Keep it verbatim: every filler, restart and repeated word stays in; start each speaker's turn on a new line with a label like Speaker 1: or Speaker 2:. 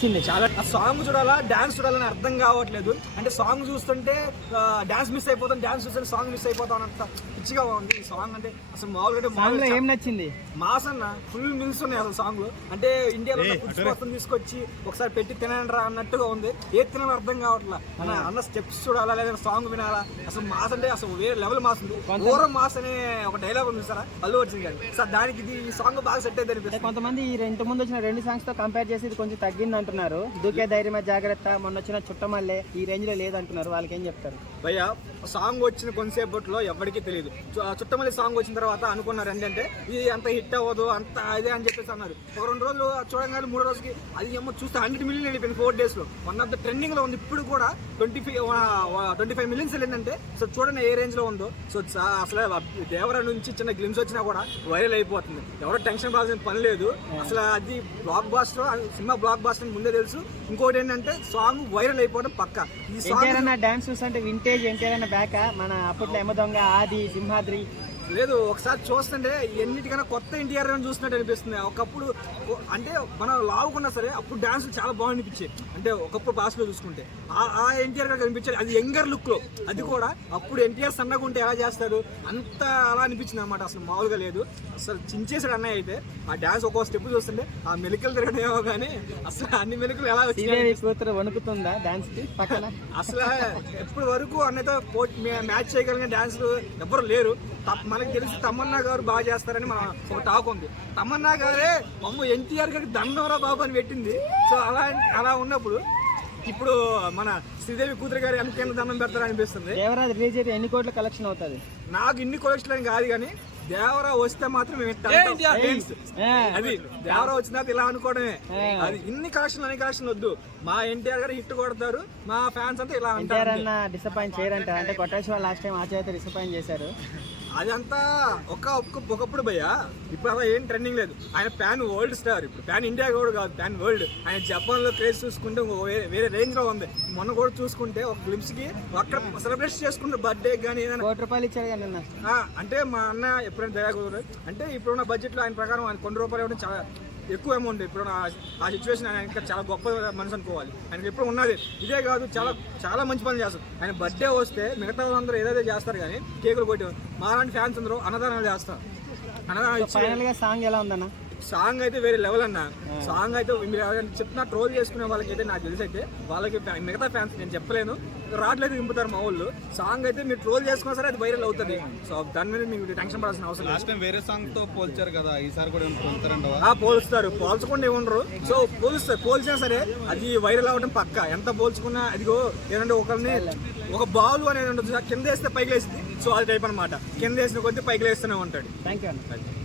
Speaker 1: నచ్చింది?
Speaker 2: చాలా. ఆ సాంగ్ చూడాలా డాన్స్ చూడాలని అర్థం కావట్లేదు. అంటే సాంగ్ చూస్తుంటే డాన్స్ మిస్ అయిపోతాం, డాన్స్ చూస్తుంటే సాంగ్ మిస్ అయిపోతాం అంత పిచ్చిగా ఉంది ఈ సాంగ్. అంటే అసలు మామూలుగా
Speaker 1: ఏం నచ్చింది?
Speaker 2: మాస్ అన్న ఫుల్ మిల్స్ ఉన్నాయి అసలు సాంగ్ లో. అంటే ఇండియాలో ఫుడ్స్ కోసం తీసుకొచ్చి ఒకసారి పెట్టి తినండి అన్నట్టుగా ఉంది. ఏ తినాలో అర్థం కావట్లా. అన్న అన్న స్టెప్స్ చూడాలా లేదా సాంగ్ వినాలా? అసలు మాస్ అంటే అసలు వేరే లెవెల్ మాస్ ఉంది. ఓరం మాస్ అనే ఒక డైలాగ్ ఉంది సార్, అల్లు అర్జున్ గారు. సార్ దానికి ఇది ఈ సాంగ్ బాగా సెట్ అయితే అనిపిస్తుంది.
Speaker 1: కొంతమంది ఈ రెండు ముందు వచ్చిన రెండు సాంగ్స్ తో కంపేర్ చేసి ఇది కొంచెం తగ్గింది అంటున్నారు. దూకే ధైర్యమే జాగ్రత్త, మొన్న వచ్చిన చుట్టమల్లే ఈ రేంజ్ లో లేదంటున్నారు. వాళ్ళకి ఏం చెప్తారు?
Speaker 2: భయ్యా సాంగ్ వచ్చిన కొంతసేపట్లో ఎవరికి తెలియదు. చుట్టమల్లి సాంగ్ వచ్చిన తర్వాత అనుకున్నారు ఏంటంటే ఇది అంత హిట్ అవ్వదు అంత అదే అని చెప్పేసి అన్నారు. ఒక రెండు రోజులు చూడగానే మూడో రోజుకి అది ఏమో చూస్తే హండ్రెడ్ మిలియన్ వెళ్ళిపోయింది ఫోర్ డేస్ లో. వన్ ఆఫ్ ద ట్రెండింగ్ లో ఉంది. ఇప్పుడు కూడా twenty five twenty five millions వెళ్ళిందంటే సో చూడండి ఏ రేంజ్ లో ఉందో. సో అసలు దేవర నుంచి చిన్న గ్లిమ్స్ వచ్చినా కూడా వైరల్ అయిపోతుంది. ఎవరో టెన్షన్ పడాల్సిన పని లేదు. అసలు అది బ్లాక్ బాస్టర్ సినిమా బ్లాక్ బాస్టర్ ముందే తెలుసు. ఇంకోటి ఏంటంటే సాంగ్ వైరల్ అయిపోవడం పక్క. ఈ సాంగ్
Speaker 1: డాన్స్ చూస్తుంటే వింటేజ్ ఎన్టీఆర్ బ్యాక్ మన అప్పట్లో ఎమ్మ దొంగ, ఆది, సింహాద్రి
Speaker 2: లేదు. ఒకసారి చూస్తుంటే ఎన్నిటికైనా కొత్త ఎన్టీఆర్ అని చూసినట్టు అనిపిస్తుంది. ఒకప్పుడు అంటే మనం లావుకున్నా సరే అప్పుడు డాన్స్ చాలా బాగా అనిపించేది. అంటే ఒకప్పుడు బాస్లో చూసుకుంటే ఆ ఎన్టీఆర్ గారు కనిపించేది. అది యంగర్ లుక్ లో. అది కూడా అప్పుడు ఎన్టీఆర్ సన్నగా ఉంటే ఎలా చేస్తారు అంత అలా అనిపించింది అనమాట. అసలు మామూలుగా లేదు. అసలు చించేసాడు అన్నయ్య అయితే. ఆ డాన్స్ ఒక్కో స్టెప్ చూస్తుంటే ఆ మెలికలు తిరగడమేమో కానీ అసలు అన్ని మెలికలు ఎలా
Speaker 1: వచ్చి వణుకుతుందా డాన్స్ కి పక్కన? అసలు
Speaker 2: ఎప్పటి వరకు అన్నయ్యతో మ్యాచ్ చేయగలిగిన డాన్స్లు ఎవ్వరు లేరు. మనకి తెలిసి తమన్నా గారు బాగా చేస్తారని మన ఒక టాక్ ఉంది. తమన్నా గారే మమ్మ ఎన్టీఆర్ గారికి దండవరా బాబు అని పెట్టింది. సో అలా అలా ఉన్నప్పుడు ఇప్పుడు మన శ్రీదేవి కూతురు గారు ఎంతకైనా దండం పెడతారు అనిపిస్తుంది.
Speaker 1: దేవరా రిలీజ్ అయితే ఎన్ని కోట్ల కలెక్షన్ అవుతుంది?
Speaker 2: నాకు ఇన్ని కలెక్షన్ అని కాదు కానీ దేవరా వస్తే మాత్రం మేము అది దేవరా వచ్చిన ఇలా అనుకోవడమే. అది ఇన్ని కలెక్షన్ అన్ని కలెక్షన్ వద్దు. మా ఎన్టీఆర్ గారు హిట్ కొడతారు, మా ఫ్యాన్స్ అంతా ఇలా
Speaker 1: అంటారు. డిసప్పాయింట్ చేయరంట. అంటే కొట్టేశ్వర లాస్ట్ టైం ఆచార్య డిసప్పాయింట్ చేశారు.
Speaker 2: అదంతా ఒక ఒకప్పుడు భయ్యా. ఇప్పుడు అలా ఏం ట్రెండింగ్ లేదు. ఆయన ప్యాన్ వరల్డ్ స్టార్. ఇప్పుడు ప్యాన్ ఇండియా కూడా కాదు, ప్యాన్ వరల్డ్. ఆయన జపాన్ లో క్రేజ్ చూసుకుంటే వేరే రేంజ్ లో ఉంది. మొన్న కూడా చూసుకుంటే ఒక గ్లిమ్స్ కి అక్కడ సెలబ్రేట్ చేసుకుంటే బర్త్డే కానీ
Speaker 1: కోటి రూపాయలు ఇచ్చాడు కానీ
Speaker 2: అంటే మా అన్న ఎప్పుడైనా దయా కుదరదు. అంటే ఇప్పుడున్న బడ్జెట్ లో ఆయన ప్రకారం ఆయన కొన్ని రూపాయలు ఇవ్వడం చాలా ఎక్కువ అమౌంట్. ఇప్పుడు ఆ సిచ్యువేషన్ ఆయన ఇంకా చాలా గొప్ప మనసు అనుకోవాలి. ఆయనకి ఎప్పుడు ఉన్నది. ఇదే కాదు చాలా చాలా మంచి పనులు చేస్తారు. ఆయన బర్త్డే వస్తే మిగతా వాళ్ళందరూ ఏదైతే చేస్తారు కానీ కేకులు కొట్టి మా లాంటి ఫ్యాన్స్ అందరూ అన్నదానాలు చేస్తారు.
Speaker 1: అన్నదానం సాంగ్ ఎలా ఉందన్న?
Speaker 2: సాంగ్ అయితే వేరే లెవెల్ అన్న. సాంగ్ అయితే మీరు ఎవరైనా చెప్తున్నా ట్రోల్ చేసుకునే వాళ్ళకి అయితే నాకు తెలిసి అయితే వాళ్ళకి మిగతా ఫ్యాన్స్ నేను చెప్పలేను, రాట్లేదు దింపుతారు మా వాళ్ళు. సాంగ్ అయితే మీరు ట్రోల్ చేసుకున్నా సరే అది వైరల్ అవుతుంది. సో దాని మీద మీకు టెన్షన్ పడాల్సిన అవసరం లేదు.
Speaker 3: వేరే సాంగ్ తో పోల్చారు కదా, ఈసారి కూడా
Speaker 2: పోల్స్తారు. పోల్చకుండా ఏముండరు. సో పోలుస్తారు. పోల్చినా సరే అది వైరల్ అవ్వడం పక్క. ఎంత పోల్చుకున్నా అదిగో ఏంటంటే ఒకరిని ఒక బాల్ అనేది ఉంటుంది, కింద వేస్తే పైకి లేస్తుంది. సో అది టైప్ అనమాట. కింద వేసిన కొద్దీ పైకి లేస్తూనే ఉంటాడు.
Speaker 1: థ్యాంక్ యూ అన్న.